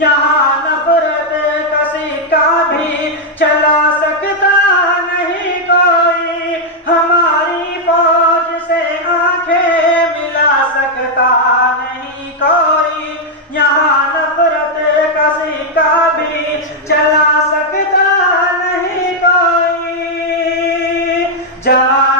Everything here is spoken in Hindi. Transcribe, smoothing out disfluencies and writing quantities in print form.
यहाँ नफरत का सिक्का भी चला सकता नहीं कोई, हमारी फौज से आंखें मिला सकता नहीं कोई। यहाँ नफरत का सिक्का भी चला सकता नहीं कोई। जहाँ